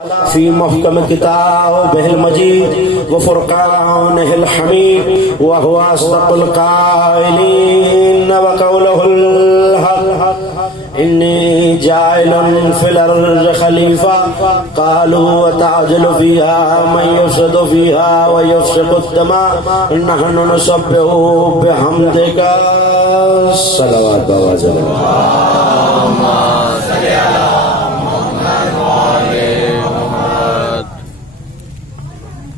في محكم كتابه المجيد وفرقانه الحميد وهو أصدق القائلين وقوله الحق إني جاعل في الأرض خليفة قالوا وتعجل فيها من يفسد فيها ويفسد الدماء نحن نسبح بحمدك صلوات بوازل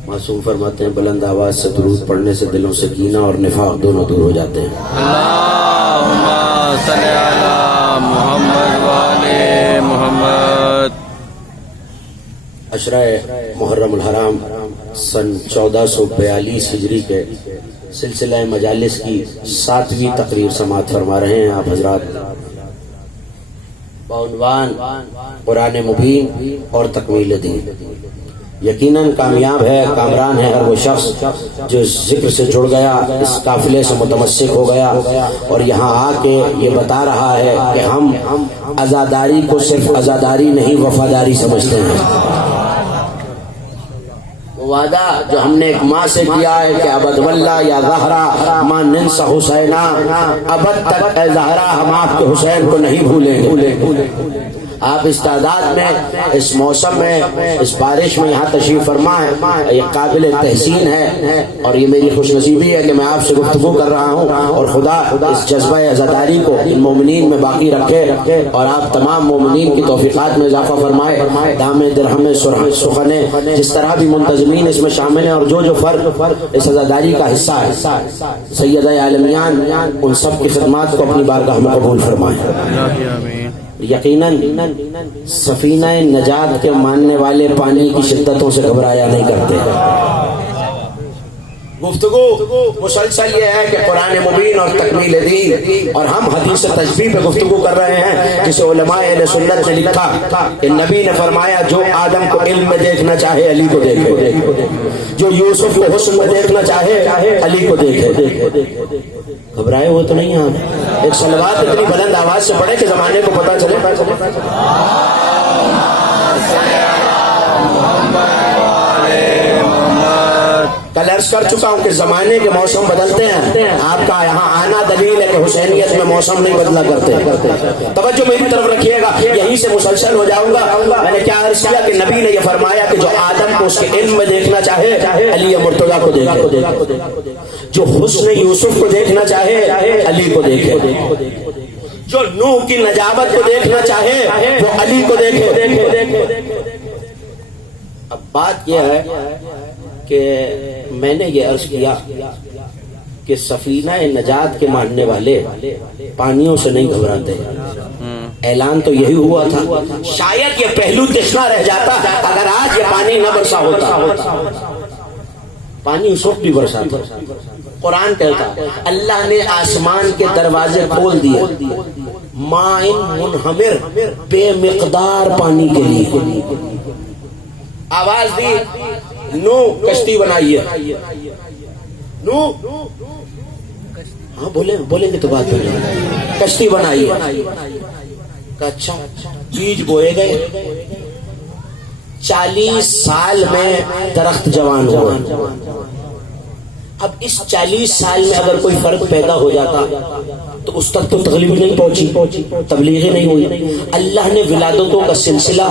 معصوم فرماتے ہیں بلند آواز سے درود پڑھنے سے دلوں سے کینہ اور نفاق دونوں دور ہو جاتے ہیں۔ اللہم صلی علی محمد وآل محمد۔ عشرہ محرم الحرام سن 1442 ہجری کے سلسلہ مجالس کی 7ویں تقریر سماعت فرما رہے ہیں آپ حضرات بعنوان قرآن مبین اور تکمیل دین۔ یقیناً کامیاب ہے، کامران ہے ہر وہ شخص جو اس ذکر سے جڑ گیا، اس قافلے سے متمسک ہو گیا اور یہاں آ کے یہ بتا رہا ہے کہ ہم عزاداری کو صرف عزاداری نہیں وفاداری سمجھتے ہیں۔ وعدہ جو ہم نے ایک ماں سے کیا ہے کہ ابد واللہ یا زہرا ما ننسى حسینا، ابد تک اے زہرا ہم آپ کے حسین کو نہیں بھولیں گے۔ آپ اس تعداد میں، اس موسم میں، اس بارش میں یہاں تشریف فرما ہے، یہ قابل تحسین ہے اور یہ میری خوش نصیبی ہے کہ میں آپ سے گفتگو کر رہا ہوں اور خدا اس جذبہ عزاداری کو ان مومنین میں باقی رکھے اور آپ تمام مومنین کی توفیقات میں اضافہ فرمائے۔ دام درہم سخنے جس طرح بھی منتظمین اس میں شامل ہیں اور جو فرق اس عزاداری کا حصہ ہے، سیدہ عالمیان ان سب کی خدمات کو اپنی بارگاہ میں قبول فرمائے۔ یقیناً سفینہ نجات کے ماننے والے پانی کی شدتوں سے گھبرایا نہیں کرتے۔ گفتگو مسلسل یہ ہے کہ قرآن مبین اور تکمیل دین، اور ہم حدیث تشبیہ پہ گفتگو کر رہے ہیں جسے علماء اہل سنت نے لکھا کہ نبی نے فرمایا جو آدم کو علم میں دیکھنا چاہے علی کو دیکھے، جو یوسف کو حسن میں دیکھنا چاہے علی کو دیکھے۔ گھبرائے ہوئے تو نہیں آپ؟ ایک صلوات اتنی بلند آواز سے پڑھے کہ زمانے کو پتا چلے۔ کل عرض کر چکا ہوں کہ زمانے کے موسم بدلتے ہیں، آپ کا یہاں آنا دلیل ہے کہ حسینیت میں موسم نہیں بدلا کرتے۔ توجہ میری طرف رکھیے گا، یہیں سے مسلسل ہو جاؤں گا۔ میں نے کیا عرض کیا کہ نبی نے یہ فرمایا کہ جو آدم کو اس کے علم میں دیکھنا چاہے علی مرتضیٰ کو دیکھے، جو حسن یوسف کو دیکھنا چاہے علی کو دیکھے، جو نوح کی نجابت کو دیکھنا چاہے وہ علی کو دیکھے۔ اب بات یہ ہے کہ میں نے یہ عرض کیا کہ سفینہ نجات کے ماننے والے پانیوں سے نہیں گھبراتے۔ اعلان تو یہی ہوا تھا، شاید یہ پہلو تشنا رہ جاتا اگر آج یہ پانی نہ برسا ہوتا۔ پانی اس وقت بھی برسا تھا۔ قرآن کہتا اللہ نے آسمان کے دروازے کھول دیے مائن منہمر، بے مقدار پانی کے لیے۔ آواز دی نو کشتی بنائیے، نو ہاں بولیں گے تو بات بولیں، کشتی بنائیے۔ اچھا بیج بوئے گئے، 40 سال میں درخت جوان ہوا۔ اب اس 40 سال میں اگر کوئی فرق پیدا ہو جاتا تو اس تک تو تغلیب نہیں پہنچی، تبلیغ نہیں ہوئی۔ اللہ نے ولادتوں کا سلسلہ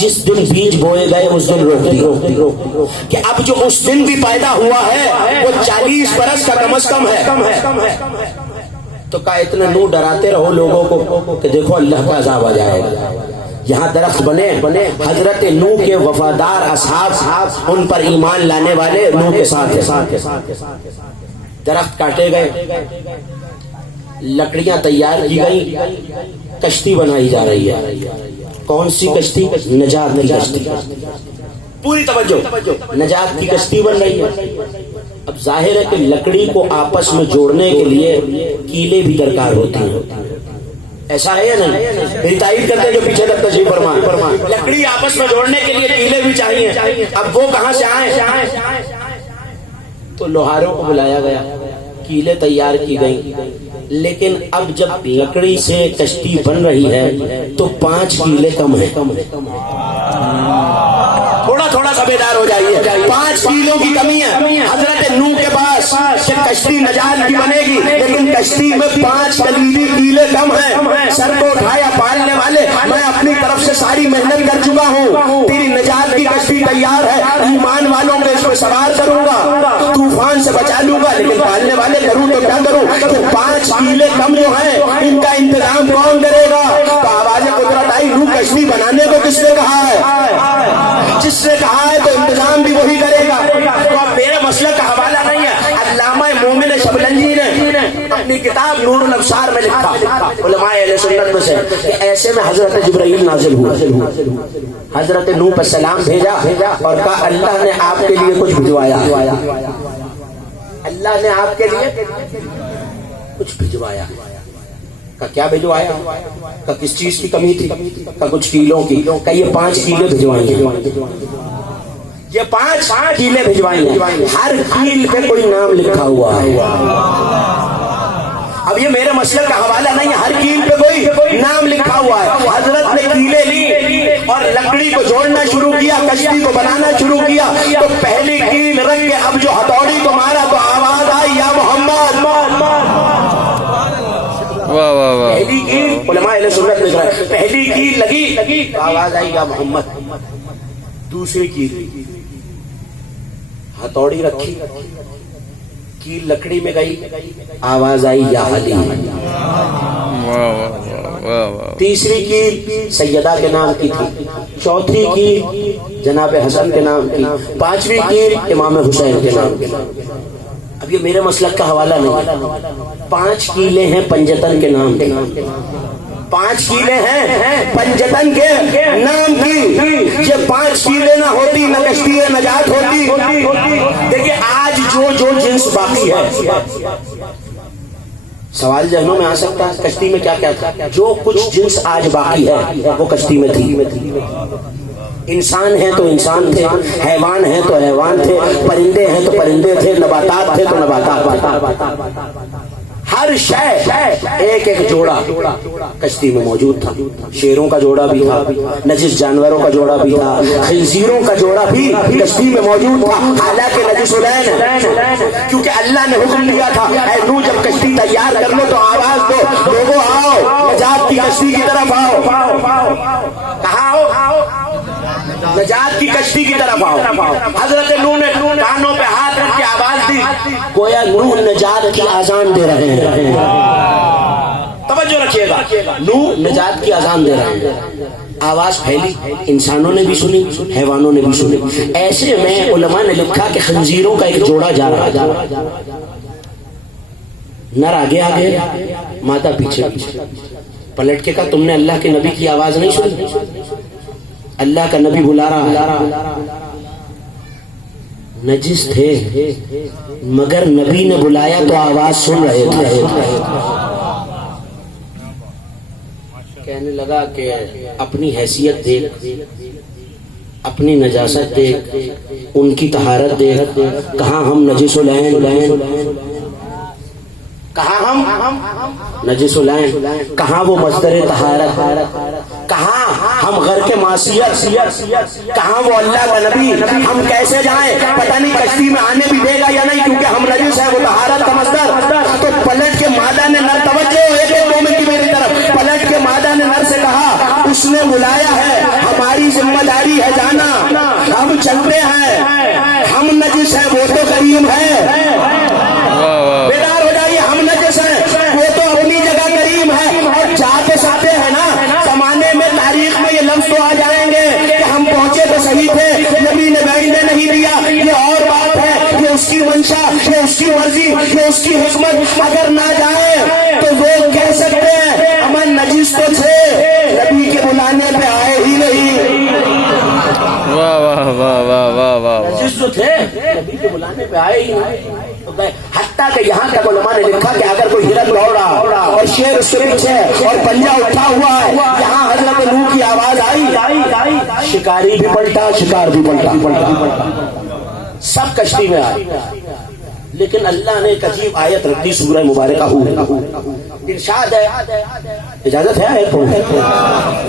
جس دن بیج بوئے گئے اس دن روک دیا کہ اب جو اس دن بھی پیدا ہوا ہے وہ 40 برس کا کم از کم ہے۔ تو کہا اتنے نو ڈراتے رہو لوگوں کو کہ دیکھو اللہ کا عذاب آ جائے گا۔ یہاں درخت بنے، حضرت نوح کے وفادار اصحاب ان پر ایمان لانے والے نوح کے ساتھ۔ درخت کاٹے گئے، لکڑیاں تیار کی گئی، کشتی بنائی جا رہی ہے۔ کون سی کشتی؟ نجات کی کشتی۔ پوری توجہ، نجات کی کشتی بن رہی ہے۔ اب ظاہر ہے کہ لکڑی کو آپس میں جوڑنے کے لیے کیلیں بھی درکار ہوتی ہیں، ایسا ہے یا نہیں؟ میری تائید کرتے ہیں جو پیچھے تک تشریف فرمائیں۔ لکڑی آپس میں جوڑنے کے لیے کیلیں بھی چاہیے، اب وہ کہاں سے آئیں؟ تو لوہاروں کو بلایا گیا، کیلیں تیار کی گئیں، لیکن اب جب لکڑی سے کشتی بن رہی ہے تو 5 کیلیں کم ہیں۔ تھوڑا تھوڑا سا بیدار ہو جائیے. 5 کیلوں کی کمی ہے حضرت نوح کے پاس کہ کشتی نجات کی بنے گی, لیکن کشتی میں 5 کلیدی کیلے کم ہیں. سر کو اٹھایا پالنے والے, میں اپنی طرف سے ساری محنت کر چکا ہوں, تیری نجات کی کشتی تیار ہے, ایمان والوں کو اس میں سوار کروں گا, طوفان سے بچا لوں گا, لیکن پالنے والے کروں تو کیا کروں کہ 5 کیلے کم جو ہیں ان کا انتظام کون کرے گا؟ تو آواز قدرت آئی, روح کشتی بنانے کو کس نے کہا ہے؟ جس نے کہا ہے تو انتظام بھی وہی کرے گا. تو اب میرے مسئلہ کا حوالہ نہیں ہے, علامہ مومن شبلنجی نے اپنی کتاب نور الابصار میں لکھا, علماء اہل سنت میں سے, کہ ایسے میں حضرت جبرائیل نازل ہوا, حضرت نوح پر سلام بھیجا اور کہا اللہ نے آپ کے لیے کچھ بھجوایا, اللہ نے آپ کے لیے کچھ بھجوایا. کا کیا بھجوایا؟ کا کس چیز کی کمی تھی؟ کا کچھ کیلوں کی. کا یہ 5 کیلے بھجوائیں گے, یہ 5 کیلے بھجوائیں گے, ہر کیل پہ کوئی نام لکھا ہوا ہے. اب یہ میرے مسئلے کا حوالہ نہیں ہے, ہر کیل پہ کوئی نام لکھا ہوا ہے. حضرت نے کیلے لی اور لکڑی کو جوڑنا شروع کیا, کشتی کو بنانا شروع کیا. تو پہلی کیل رکھ کے اب جو ہتھوڑی کو مارا تو آواز آئی یا محمد. پہلی کیل علماء اہل سنت لکھ رہا ہے, پہلی کیل لگی تو آواز آئی یا محمد. دوسری کیل ہتھوڑی رکھی, کیل لکڑی میں گئی, آواز آئی یا علی. تیسری کیل سیدہ کے نام کی تھی, چوتھی کیل جناب حسن کے نام کی, 5ویں کیل امام حسین کے نام کی. اب یہ میرے مسلک کا حوالہ نہیں, 5 کیلے ہیں پنجتن کے نام کے, 5 کیلے ہیں پنجتن کے نام کی. یہ 5 کیلے نہ ہوتی نہ کشتی نجات ہوتی. دیکھیے آج جو جنس باقی ہے, سوال ذہنوں میں آ سکتا ہے کشتی میں کیا کیا تھا. جو کچھ جنس آج باقی ہے وہ کشتی میں تھی. انسان ہیں تو انسان تھے, حیوان ہیں تو حیوان تھے, پرندے ہیں تو پرندے تھے, نباتات تھے تو نباتات. ہر شے ایک ایک جوڑا کشتی میں موجود تھا. شیروں کا جوڑا بھی تھا, نجس جانوروں کا جوڑا بھی تھا, خنزیروں کا جوڑا بھی کشتی میں موجود تھا. حالانکہ نجس العین, کیونکہ اللہ نے حکم دیا تھا اے نوح جب کشتی تیار کر لو تو آواز دو, لوگوں آؤ نجات کی کشتی کی طرف آؤ. کہاں آؤ؟ نجات کی کشتی کی طرف آؤ. حضرت نوح نے کانوں پہ ہاتھ رکھ کے آواز دی, گویا نوح نجات کی اذان دے رہے ہیں. توجہ رکھیے گا, نوح نجات کی اذان دے رہے ہیں. آواز پھیلی, انسانوں نے بھی سنی, حیوانوں نے بھی سنی. ایسے میں علماء نے لکھا کہ خنزیروں کا ایک جوڑا جا رہا, نر آگے آگے مادہ پیچھے پیچھے. پلٹ کے کہا تم نے اللہ کے نبی کی آواز نہیں سنی؟ اللہ کا نبی بلا رہا. نجس تھے مگر نبی نے بلایا تو آواز سن رہے تھے. کہنے لگا کہ اپنی حیثیت دیکھ, اپنی نجاست دیکھ, ان کی طہارت دیکھ. کہاں ہم نجس العین, کہاں ہم نجس العین, کہاں وہ مصدر طہارت, کہاں ہم غر کے معصیت, کہاں وہ اللہ کا نبی. ہم کیسے جائیں؟ پتہ نہیں کشتی میں آنے بھی دے گا یا نہیں, کیونکہ ہم نجس ہے, وہ طہارت کا مصدر. تو پلٹ کے مادہ نے نر, توجہ ایک مومن کی میری طرف, پلٹ کے مادہ نے نر سے کہا اس نے بلایا ہے, ہماری ذمہ داری ہے جانا, ہم چلتے ہیں. ہم نجس ہیں وہ تو کریم ہے. بیدار ہو جائیے, ہم نجس ہیں وہ تو اپنی جگہ کریم ہے. اور جاتے ساتے ہیں نا زمانے میں, تاریخ میں یہ لفظ تو آ جائیں گے کہ ہم پہنچے تو صحیح تھے, نبی نے بیٹھنے نہیں دیا, یہ اور بات ہے, یہ اس کی منشا, یہ اس کی مرضی, یہ اس کی حکمت. اگر نہ جائے تو وہ کہہ سکتے ہیں ہم نجس تو تھے, نبی کے بلانے پہ آئے ہی نہیں. نجس تو تھے, نبی کے بلانے پہ آئے ہی نہیں. حتیٰ کہ یہاں تک علماء نے لکھا کہ اگر کوئی ہرن دوڑ رہا اور شیر اس کے پیچھے اور پنجہ اٹھا ہوا ہے, یہاں حضرت نوح کی آواز آئی, شکاری بھی پلٹا, شکار بھی پلٹا, سب کشتی میں آئے. لیکن اللہ نے ایک عجیب آیت رکھ دی, سورہ مبارکہ ہو, ارشاد ہے, اجازت ہے آیت پڑھنے,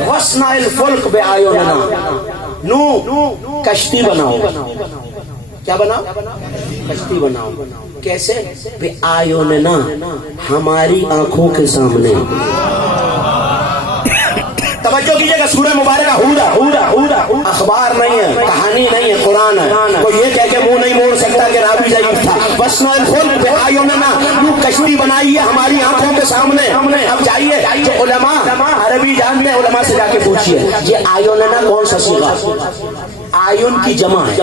وَاصْنَعِ الْفُلْكَ بِأَعْيُنِنَا, نو کشتی بناؤ. کیا بناؤ؟ کشتی بناؤ. کیسے؟ بے آیوننا، ہماری آنکھوں کے سامنے. توجہ کیجیے گا، سورہ مبارکہ ہودہ اخبار نہیں ہے، کہانی نہیں ہے، قرآن ہے. کوئی یہ کہہ کے منہ نہیں موڑ سکتا کہ راوی ضعیف تھا. وَسْنَ الْفُلْكَ بِأَعْيُنِنَا، یوں کشتی بنائی ہے ہماری آنکھوں کے سامنے. اب جائیے جو علماء عربی جانتے ہیں علماء سے جا کے پوچھیے یہ آیوننا کون سا صیغہ؟ آیون کی جمع ہے.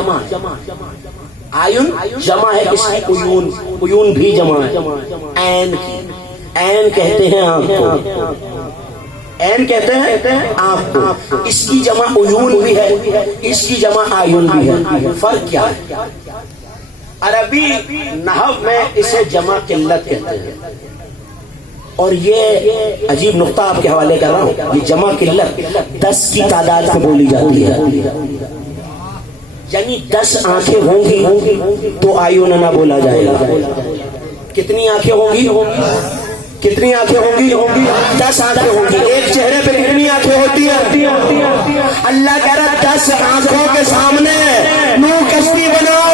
آیون جمع ہے کس کی؟ عیون. عیون بھی جمع ہے. عین کی، عین کہتے ہیں آنکھ کو، عین کہتے ہیں آنکھ کو. اس کی جمع عیون بھی ہے، اس کی جمع آیون بھی ہے. فرق کیا ہے؟ عربی نحو میں اسے جمع قلت کہتے ہیں، اور یہ عجیب نقطہ آپ کے حوالے کر رہا ہوں. یہ جمع قلت 10 کی تعداد سے بولی جاتی ہے. یعنی 10 آنکھیں ہوں گی تو آیوننا بولا جائے گا. کتنی آنکھیں ہوں گی؟ کتنی آنکھیں ہوں گی؟ 10 آنکھیں ہوں گی. ایک چہرے پہ کتنی آنکھیں ہوتی ہیں؟ اللہ کہہ رہا 10 آنکھوں کے سامنے نو کشتی بناؤ.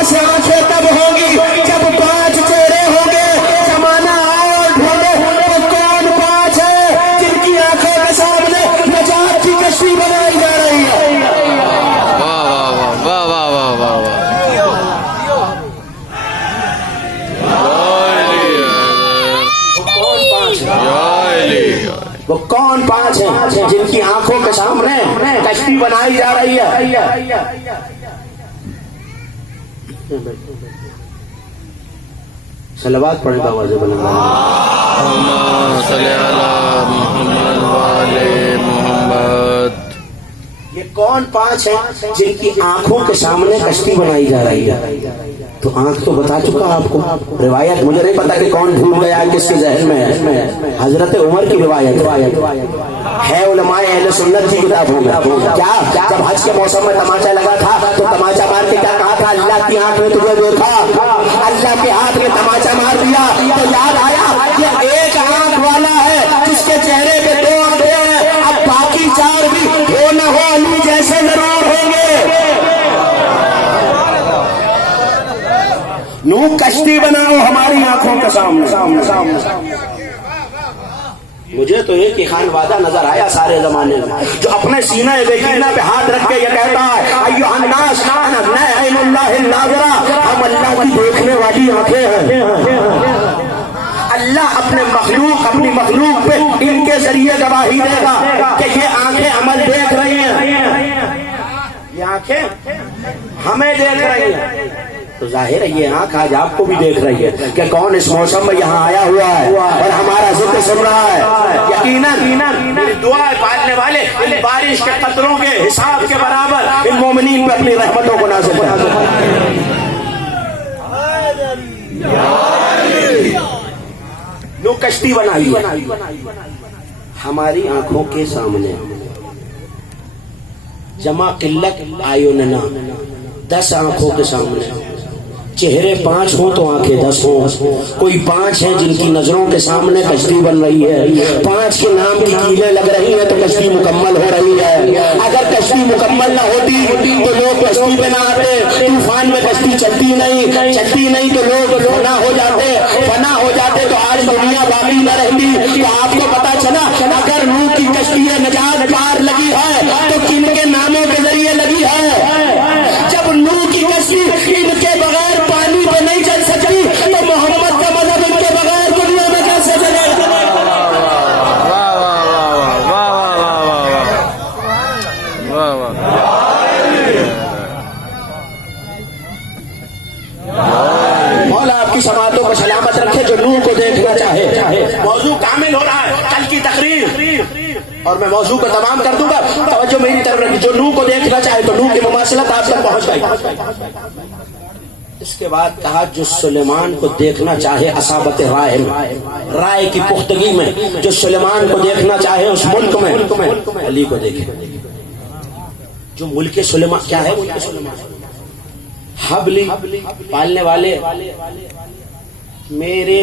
10 آنکھیں تب ہوں گی جب 5 چہرے ہوں گے. زمانہ اور ڈھونڈے وہ کون 5 ہے جن کی آنکھوں کے سامنے نجات کی کشتی بنائی جا رہی ہے. وہ کون 5 ہیں جن کی آنکھوں کے سامنے کشتی بنائی جا رہی ہے؟ صلوات پڑھیں بابا جی. اللہم صلی علی محمد وعلی محمد. یہ کون 5 ہیں جن کی آنکھوں کے سامنے کشتی بنائی جا رہی ہے؟ تو آنکھ تو بتا چکا آپ کو. روایت مجھے نہیں پتا کہ کون بھول گیا کس کے ذہن میں ہے. حضرت عمر کی روایت ہے، علماء اہل سنت کی کتابوں میں. کیا جب حج کے موسم میں تماچا لگا تھا تو تماچا مار کے کیا کہا تھا؟ اللہ کی آنکھ نے تجھے دیکھا، اللہ کے ہاتھ میں تماچا مار دیا تو یاد آیا یہ ایک آنکھ والا ہے جس کے چہرے پہ 2 آنکھیں ہیں. اب باقی 4 بھی ہو نہ ہو علی جیسے ضرور ہوں گے. نو کشتی بناؤ ہماری آنکھوں کے سامنے. مجھے تو ایک ہی خان وعدہ نظر آیا سارے زمانے میں جو اپنے سینہ بیگینہ پہ ہاتھ رکھ کے یہ کہتا ہے ایھا الناس انا عین اللہ الناظرہ، ہم اللہ کی دیکھنے والی آنکھیں ہیں. اللہ اپنے مخلوق اپنی مخلوق پہ ان کے ذریعے گواہی دے گا کہ یہ آنکھیں عمل دیکھ رہی ہیں، یہ آنکھیں ہمیں دیکھ رہی ہیں. تو ظاہر ہے یہ آنکھ آج آپ کو بھی دیکھ رہی ہے کہ کون اس موسم میں یہاں آیا ہوا ہے اور ہمارا ذکر سن رہا ہے. یقیناً دعا پالنے والے ان بارش کے قطروں کے حساب کے برابر ان مومنین پہ اپنی رحمتوں کو نازل کرے. نو کشتی بنائی ہماری آنکھوں کے سامنے. جمع قلت آیوننا، 10 آنکھوں کے سامنے. چہرے 5 ہوں تو آنکھیں 10 ہوں. کوئی 5 ہیں جن کی نظروں کے سامنے کشتی بن رہی ہے. 5 کے نام کی کیلیں لگ رہی ہیں تو کشتی مکمل ہو رہی ہے. اگر کشتی مکمل نہ ہوتی تو لوگ کشتی پہ نہ آتے. طوفان میں کشتی چلتی نہیں تو لوگ فنا ہو جاتے تو آج دنیا باقی نہ رہتی. تو آپ کو پتا چلا اگر روح کی کشتی نجات پار لگی ہے تو کن کے ناموں کے ذریعے لگی ہے. جب نوح کی کشتی ان کے بغیر پانی پہ نہیں چل سکتی تو محمد کا مذہب ان کے بغیر دنیا میں کیسے چلے گا؟ مولا آپ کی سماعتوں کو سلامت رکھے. جو نوح کو دیکھنا چاہے، موضوع کامل ہو رہا ہے کل کی تقریر اور میں موضوع کو تمام کر دوں گا. توجہ میری طرف رکھیں. جو نوح کو دیکھنا چاہے تو نوح کی مماثلت آپ تک پہنچ گئی. اس کے بعد کہا جو سلیمان کو دیکھنا چاہے اصابت رائے کی پختگی میں، جو سلیمان کو دیکھنا چاہے اس ملک میں علی کو دیکھے. جو ملک سلیمان کیا ہے؟ ملک سلیمان حبلی پالنے والے میرے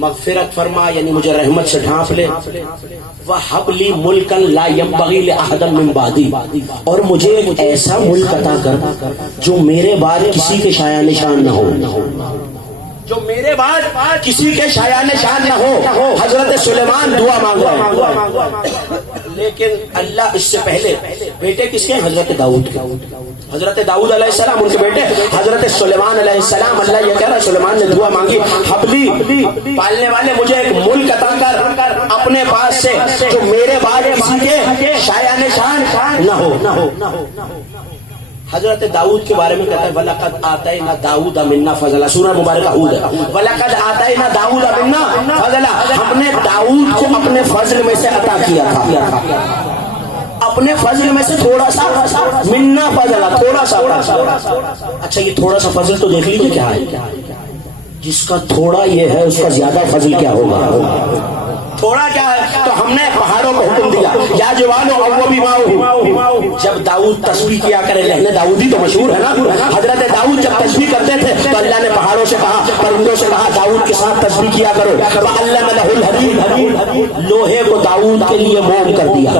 مغفرت فرما یعنی مجھے رحمت سے ڈھانپ لے، وَهَبْ لِي مُلْكًا لَا يَنبَغِي لِأَحَدٍ مِّن بَعْدِي، اور مجھے ایک ایسا ملک عطا کر جو میرے بعد کسی کے شایع نشان نہ ہو، جو میرے بعد کسی کے شایع نشان نہ ہو۔ حضرت سلیمان دعا مانگ رہے ہیں، لیکن اللہ اس سے پہلے بیٹے کس کے ہیں؟ حضرت داؤد کے۔ حضرت داؤد علیہ السلام ان کے بیٹے، حضرت سلیمان علیہ السلام، اللہ یہ کہہ رہا ہے سلیمان نے دعا مانگی، حبلی پالنے والے مجھے ایک ملک عطا کر اپنے پاس سے جو میرے بعد کسی کے شایع نشان نہ ہو۔ حضرت داؤد کے بارے میں کہتا ہے وَلَقَدْ آتَيْنَا دَاوُودَ مِنَّا فَضْلًا، سورہ مبارکہ ہود ہے، وَلَقَدْ آتَيْنَا دَاوُودَ مِنَّا فَضْلًا، ہم نے داؤد کو اپنے فضل میں سے عطا کیا تھا، اپنے فضل میں سے تھوڑا سا، منا فضل، تھوڑا سا۔ اچھا یہ تھوڑا سا فضل تو دیکھ لیجیے کیا ہے، جس کا تھوڑا یہ ہے اس کا زیادہ فضل کیا ہوگا۔ تھوڑا کیا ہے؟ تو ہم نے پہاڑوں کو حکم دیا یا جوالو اوبی ماؤ، جب داؤد تسبیح کیا کرے، لہنے داؤدی تو مشہور ہے نا، حضرت داؤد جب تسبیح کرتے تھے تو اللہ نے پہاڑوں سے کہا، پرندوں سے کہا داؤد کے ساتھ تسبیح کیا کرو، وَعَلَّمَ لَهُ الْحَدِيدَ، لوہے کو داؤد کے لیے موم کر دیا۔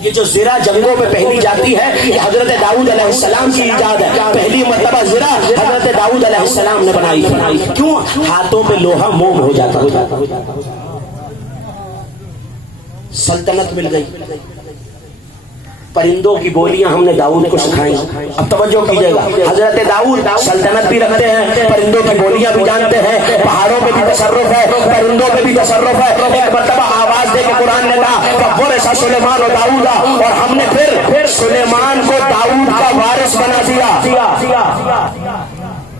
یہ جو زرہ جنگوں میں پہلی جاتی ہے یہ حضرت داؤد علیہ السلام کی ایجاد ہے، پہلی مرتبہ زرہ حضرت داؤد علیہ السلام نے بنائی تھی، کیوں؟ ہاتھوں پہ لوہا موم ہو جاتا، سلطنت مل گئی۔ پرندوں کی بولیاں ہم نے داؤد کو سکھائیں۔ اب توجہ کیجئے گا، حضرت داؤد سلطنت بھی رکھتے ہیں، پرندوں کی بولیاں بھی جانتے ہیں، پہاڑوں پہ بھی تصرف ہے، پرندوں پہ بھی تصرف ہے۔ ایک مرتبہ آواز دے کے قرآن نے کہا فَوَرِثَ سُلَيْمَانُ دَاوُودَ، اور ہم نے پھر سلیمان کو داؤد کا وارث بنا دیا۔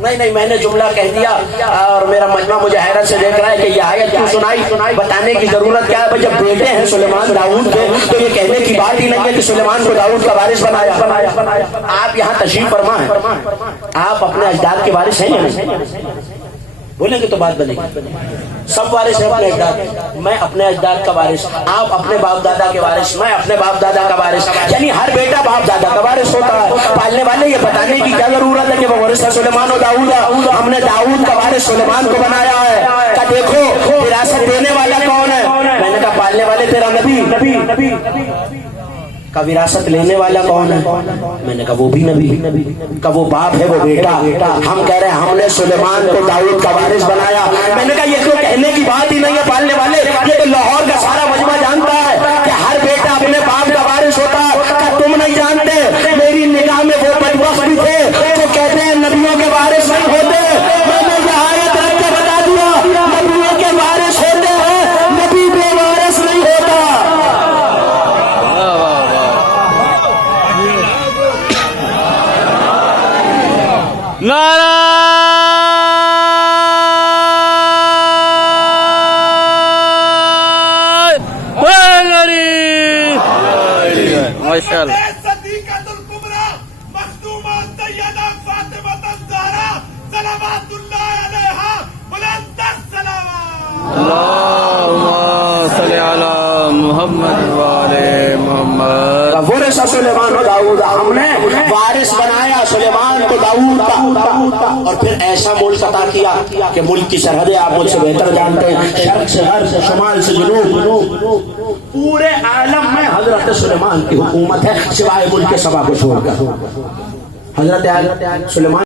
نہیں میں نے جملہ کہہ دیا اور میرا مجمع مجھے حیرت سے دیکھ رہا ہے کہ یہ آیت کیوں سنائی، بتانے کی ضرورت کیا ہے؟ جب بیٹے ہیں سلیمان داؤد کے تو یہ کہنے کی بات ہی نہیں ہے کہ سلیمان کو داؤد کا وارث بنایا۔ آپ یہاں تشریف فرما ہیں، آپ اپنے اجداد کے وارث ہیں یا نہیں؟ بولیں گے تو بات بنے گی۔ سب وارث ہیں اپنے اجداد، میں اپنے اجداد کا وارث، آپ اپنے باپ دادا کے وارث، میں اپنے باپ دادا کا وارث، یعنی ہر بیٹا باپ دادا کا وارث ہوتا ہے۔ پالنے والے یہ بتانے کی کیا ضرورت ہے کہ وہ وارث سلیمان و داؤد، ہم نے داؤد کا وارث سلیمان کو بنایا ہے۔ کہ دیکھو وراثت دینے والا کون ہے؟ میں نے کہا پالنے والے تیرا نبی، کا وراثت لینے والا کون ہے؟ میں نے کہا وہ بھی نبی، کا وہ باپ ہے وہ بیٹا۔ ہم کہہ رہے ہیں ہم نے سلیمان کو داؤد کا وارث بنایا۔ میں نے کہا یہ تو کہنے کی بات ہی نہیں ہے پالنے والے، یہ تو لاہور کا سارا مجمع جانتا ہے کہ ہر بیٹا اپنے باپ کا وارث ہوتا ہے۔ کہا تم نہیں جانتے، میری نگاہ میں وہ بدبخت بھی تھے جو کہتے ہیں نبیوں کے وارث نہیں ہوتے۔ میں نے یہ آیت رکھ کے بتا دیا نبیوں کے وارث ہوتے ہیں، نبی بے وارث نہیں ہوتا۔ نعرہ ماشاءاللہ۔ صدیقۃ الکبریٰ مخدومہ سیدہ فاطمہ الزہرا صلوات اللہ علیہا بلند الصلوات۔ اللہم صلی علی محمد وآل محمد۔ ورث سلیمان و داؤد، ہم نے وارث بنایا سلیمان کو داؤد کا، اور پھر ایسا ملک عطا کیا کہ ملک کی سرحدیں آپ مجھ سے بہتر جانتے ہیں، شرق سے غرب سے شمال سے جنوب، پورے عالم میں حضرت سلیمان کی حکومت ہے سوائے ملک سبا کو چھوڑ کر۔ حضرت سلیمان